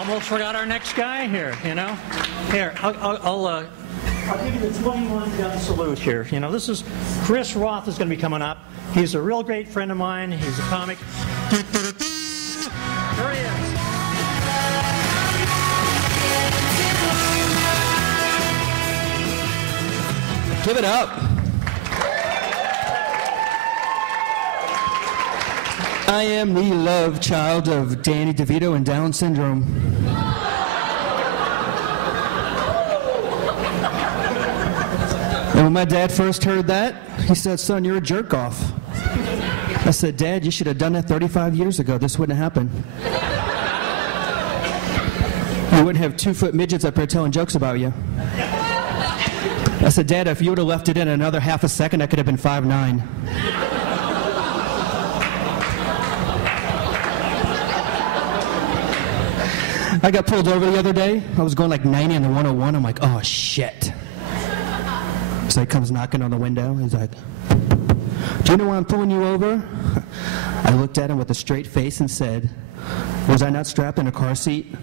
Almost forgot our next guy here, you know. Here, I'll give you the 21-gun salute here. You know, this is Chris Roth is going to be coming up. He's a real great friend of mine. He's a comic. There he is. Give it up. I am the love child of Danny DeVito and Down syndrome. And when my dad first heard that, he said, "Son, you're a jerk off." I said, "Dad, you should have done that 35 years ago. This wouldn't have happened. You wouldn't have 2-foot midgets up here telling jokes about you." I said, "Dad, if you would have left it in another half a second, I could have been 5'9". I got pulled over the other day. I was going like 90 on the 101. I'm like, oh, shit. So he comes knocking on the window. He's like, "Do you know why I'm pulling you over?" I looked at him with a straight face and said, "Was I not strapped in a car seat?"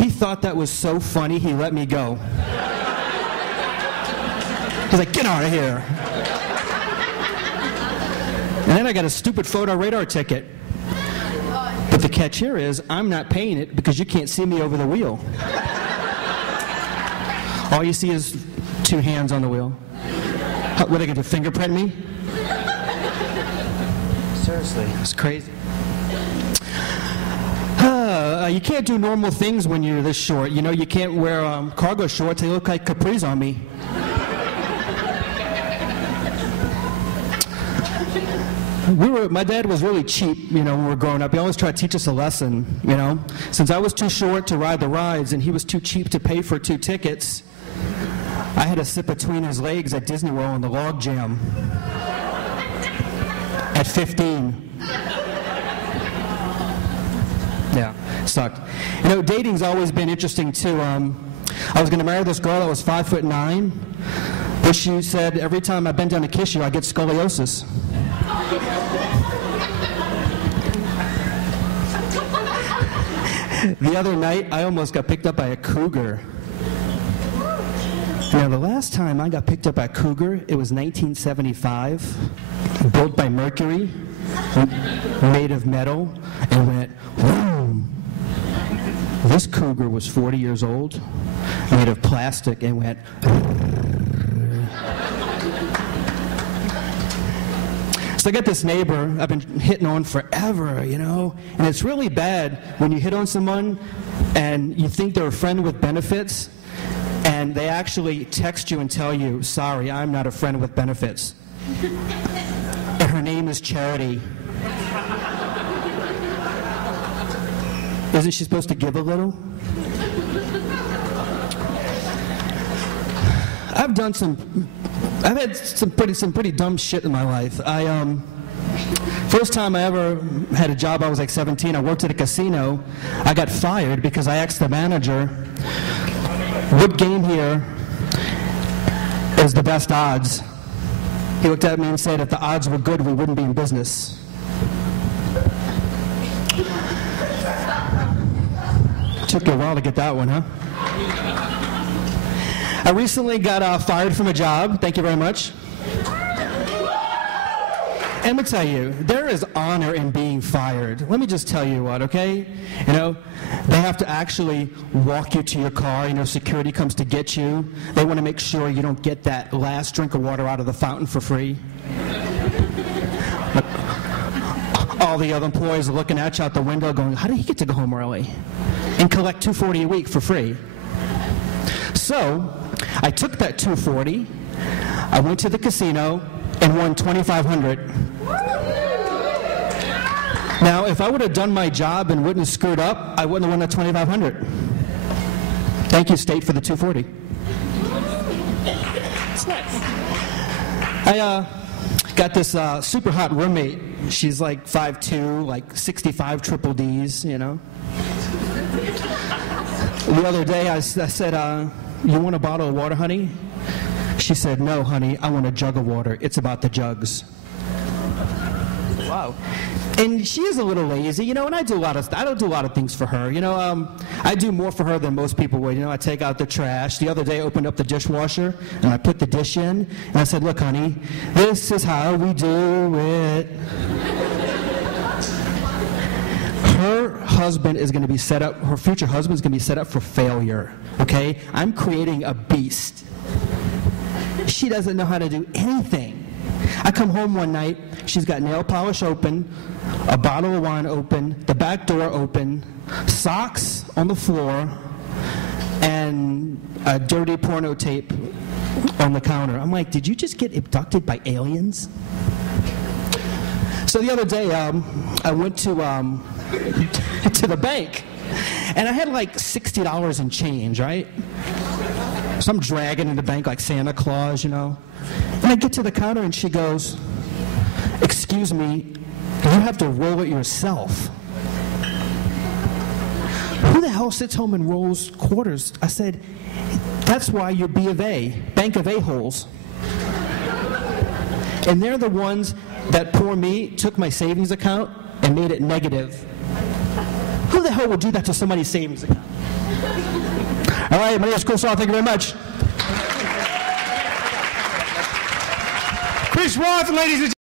He thought that was so funny, he let me go. He's like, "Get out of here." And then I got a stupid photo radar ticket. But the catch here is, I'm not paying it because you can't see me over the wheel. All you see is 2 hands on the wheel. What, are they going to fingerprint me? Seriously, it's crazy. You can't do normal things when you're this short. You know, you can't wear cargo shorts. They look like capris on me. My dad was really cheap, you know, when we were growing up. He always tried to teach us a lesson, you know. Since I was too short to ride the rides and he was too cheap to pay for 2 tickets, I had to sit between his legs at Disney World in the log jam at 15. Yeah, sucked. You know, dating's always been interesting too. I was going to marry this girl that was 5'9", but she said every time I bend down to kiss you, I get scoliosis. The other night, I almost got picked up by a cougar. Now, the last time I got picked up by a cougar, it was 1975, built by Mercury, made of metal, and went, boom. This cougar was 40 years old, made of plastic, and went, So I got this neighbor I've been hitting on forever, you know, and it's really bad when you hit on someone and you think they're a friend with benefits and they actually text you and tell you, "Sorry, I'm not a friend with benefits." And her name is Charity. Isn't she supposed to give a little? I've had some pretty dumb shit in my life. First time I ever had a job, I was like 17. I worked at a casino. I got fired because I asked the manager, "What game here is the best odds?" He looked at me and said, "If the odds were good, we wouldn't be in business." Took you a while to get that one, huh? I recently got fired from a job. Thank you very much. And let me tell you, there is honor in being fired. Let me just tell you what, okay? You know, they have to actually walk you to your car. You know, security comes to get you. They want to make sure you don't get that last drink of water out of the fountain for free. All the other employees are looking at you out the window going, "How did he get to go home early and collect $240 a week for free?" So I took that $240, I went to the casino, and won $2,500. Now, if I would have done my job and wouldn't have screwed up, I wouldn't have won that $2,500. Thank you, State, for the $240. It's nice. I got this super hot roommate. She's like 5'2", like 65 triple Ds, you know. The other day I said, "You want a bottle of water, honey?" She said, "No, honey, I want a jug of water. It's about the jugs." Wow. And she is a little lazy, you know, and I don't do a lot of things for her. You know, I do more for her than most people would. You know, I take out the trash. The other day I opened up the dishwasher and I put the dish in and I said, look, honey, this is how we do it. Her husband is going to be set up, her future husband is going to be set up for failure, okay? I'm creating a beast. She doesn't know how to do anything. I come home one night, she's got nail polish open, a bottle of wine open, the back door open, socks on the floor, and a dirty porno tape on the counter. I'm like, did you just get abducted by aliens? So the other day, I went to the bank, and I had like $60 in change, right? So I'm dragging in the bank like Santa Claus, you know. And I get to the counter, and she goes, excuse me, you have to roll it yourself. Who the hell sits home and rolls quarters? I said, that's why you're B of A, Bank of A-holes. And they're the ones that poor me took my savings account and made it negative. Who the hell would do that to somebody's savings account? All right, my name is Chris Roth. Thank you very much. Chris Roth, ladies and gentlemen.